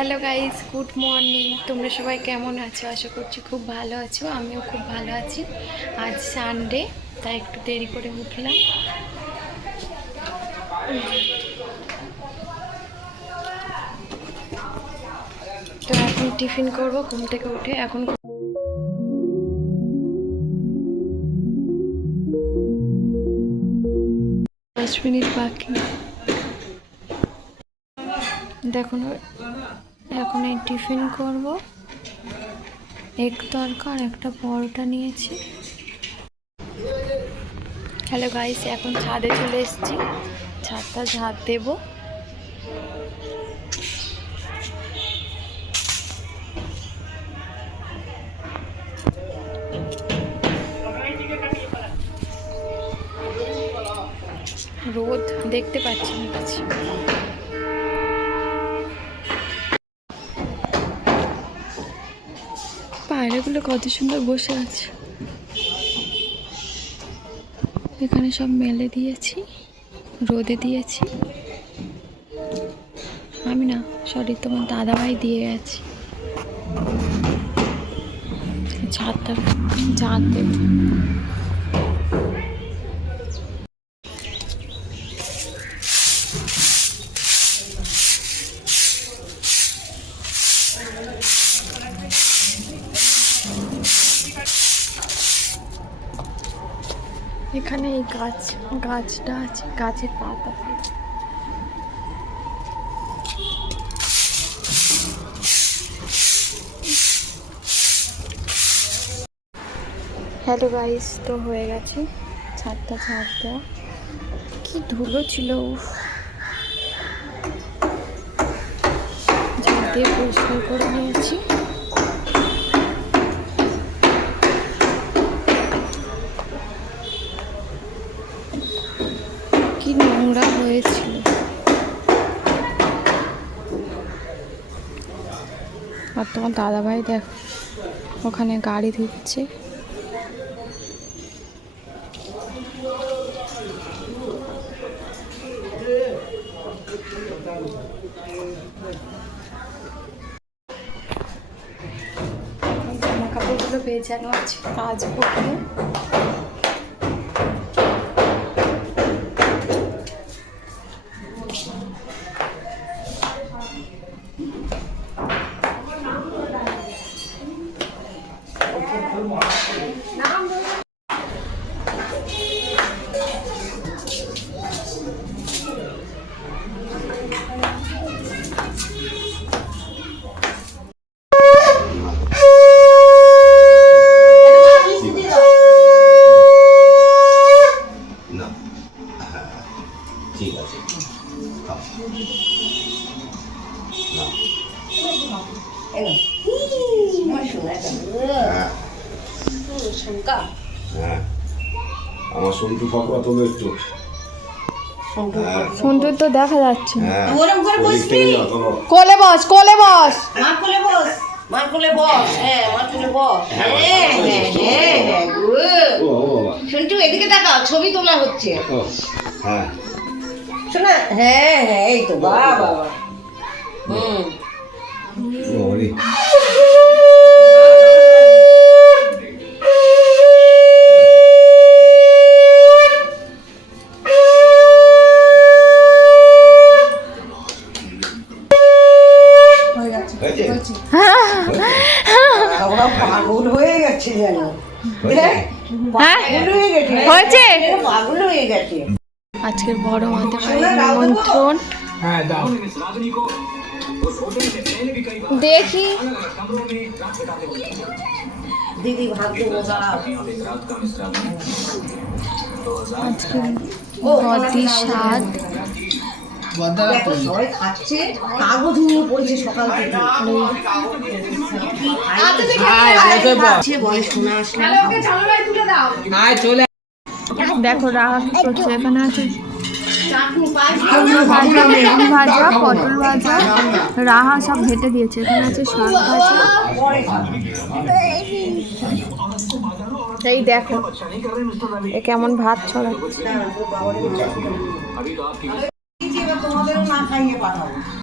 Hello guys, good morning. তোমরা সবাই কেমন আছো? আশা করছি খুব ভালো আছো। আমিও খুব ভালো আছি। আজ সানডে, তাই একটু দেরি করে উঠলাম। তো এখন টিফিন করব ঘুম থেকে উঠে। এখন 5 মিনিট বাকি। দেখো, এখন এই টিফিন করব। এক তরকা আর একটা পরোটা নিয়েছি। হ্যালো গাইস, এখন ছাদে চলে এসেছি। ছাদটা ঝাড় দেব। রোদ দেখতে পাচ্ছি না কিছু। পায়রাগুলো কত সুন্দর বসে আছে। এখানে সব মেলে দিয়েছি, রোদে দিয়েছি। আমি না, সরি, তোমার দাদাভাই দিয়ে গেছে। ছাদটা ঝাড় দেব। এখানে এই গাছটা আছে, গাছের পাতা। হ্যালো গাইস, তো হয়ে গেছে ছাদটা ঝাড় দেওয়া। কি ধুলো ছিল, ঝাড় দিয়ে পরিষ্কার করে নিয়েছি। কি নোংরা হয়েছিল। আর তোমার দাদাভাই দেখো ওখানে গাড়ি ধুচ্ছে। জামা কাপড়গুলো ভেজানো আছে, কাচবো গিয়ে। ঠিক আছে, আমার সন্টু ফাঁকা তোলো একটু। সন্টুর তো দেখা যাচ্ছে না। কোলে বস, কোলে বস, মা কোলে বস, মা কোলে বস, হ্যাঁ মা কোলে বস, হ্যাঁ হ্যাঁ হ্যাঁ গুড। শুনছু এদিকে তাকাও, ছবি তোলা হচ্ছে। হ্যাঁ শোনা, হ্যাঁ হ্যাঁ এই তো বাহ বাবা। পাগল হয়ে গেছে যেন, হয়েছে। পাগল হয়ে গেছে। আজকের বড় মাদের নিমন্ত্রণ। দেখি দিদি ভাগ্য আজকে বদ্রি স্বাদ। সবাই খাচ্ছে, কাগজ নিয়ে পড়েছে সকাল থেকে। বলে শোনা আসলে দেখো রাহা কি করছে। এখানে আছে বেগুন ভাজা, পটল ভাজা, রাহা সব ভেটে দিয়েছে। এখানে আছে শাক ভাজা। এই দেখো এ কেমন ভাত ছড়াচ্ছে। তোমাদেরও না খাইয়ে পাঠাবো।